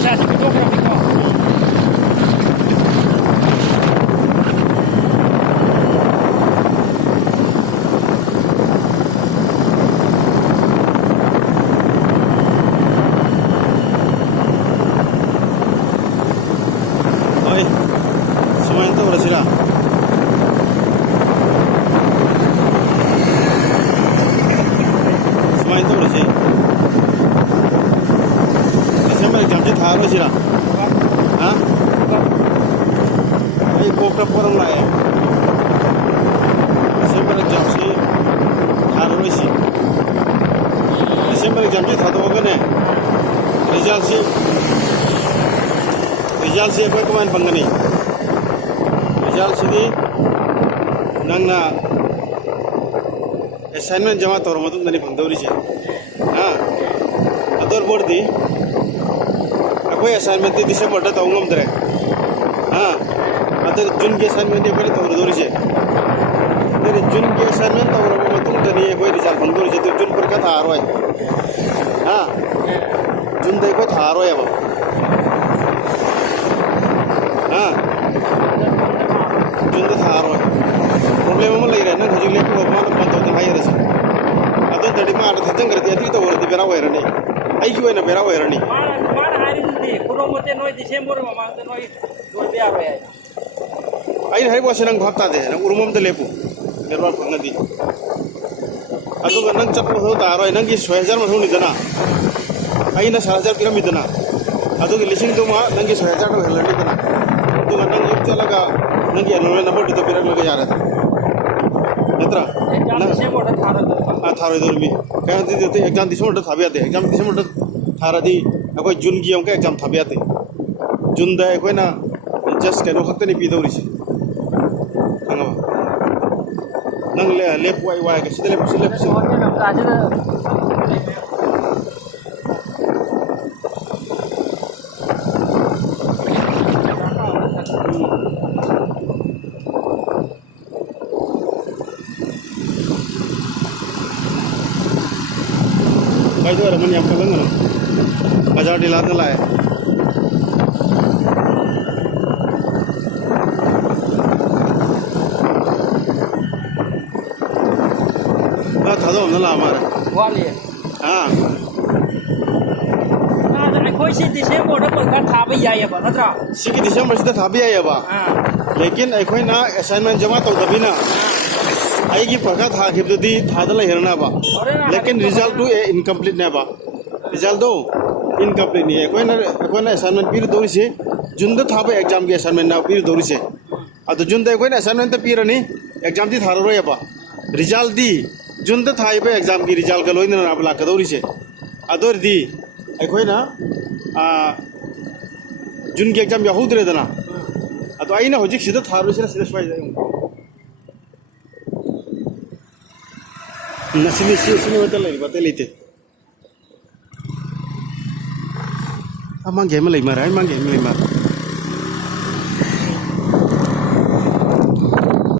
पैसा से तो Semuanya itu udah sila. Semuanya itu udah sih. Desember jam sih tharo sila. Hah? Ayo kokra porong lah ya. Desember jam sih tharo sih. Desember jam sih tharo kan ya. Result sih apa kemarin pengen Result sini nangna assignment jama tor matung dani bangdauri je ha ador board di aku assignment di December ta taungam dre ha ador June ke assignment di pare tor dori je dari June ke assignment tor matung dani aku result bangdauri je to June par ka tha roi ha June dai ko tha roi aba ha Junda tharo problem ma lai rena hajung le ko ma na to hai rasa adon tadi ma ada thajang garti ati to wordi bera wa rani ai ki wena bera wa rani mana hari ni kuromote noi December ma ma to noi do bia wa ai hai ko senang bhapta de na urumam de lepu nerwal phangna di adu ga nang chapu ho ta roi nang ki 6000 ma thuni dana ai na 4000 kilo mi dana adu ki lising do ma nang ki 6000 to helani dana adu ga nang yuk chalaga नंगी अनुमान number तो पिरक लगे जा रहा था नेत्रा थारे दो में क्या होती है एग्जाम दिसंबर तो थाबियाते एग्जाम दिसंबर तो थारा दी अकोई जून की हमका एग्जाम थाबियाते जून दा अकोई ना जस्ट के रोकते नहीं पीदो रिसे नंगा नंग ले लेप वाई वाई के सीधे लेप itu ada mana yang pelang kan? Bajar di lar lah. Ah, thado mana lah amara? Wali. Ah. Nah, jadi kau sih Desember dah pergi thabi ya ba, natra? Sih ki Desember sih thabi ya ba. लेकिन अखोई ना assignment जमा तो दबी ना आई की पढ़ा था कि दी थादला हेरना बा लेकिन रिजल्ट तो इनकम्प्लीट ना बा रिजल्ट दो इनकम्प्लीट नहीं है कोई ना असाइनमेंट पीर दौरी से जुन तो था एग्जाम की असाइनमेंट ना पीर दौरी से अब तो जुन तो कोई ना असाइनमेंट तो पीर नहीं एग्जाम दी थारो रो बा रिजल्ट दी जुन तो था एग्जाम की रिजल्ट का लोई ना आप ला दौरी से अदर दी कोई ना जुन की एग्जाम या हुद रे दना तो आई ना हो जिक सीधा थारो से सेटिस्फाई जाएंगे sini betul lite. Amang game lagi marah, amang game lagi marah.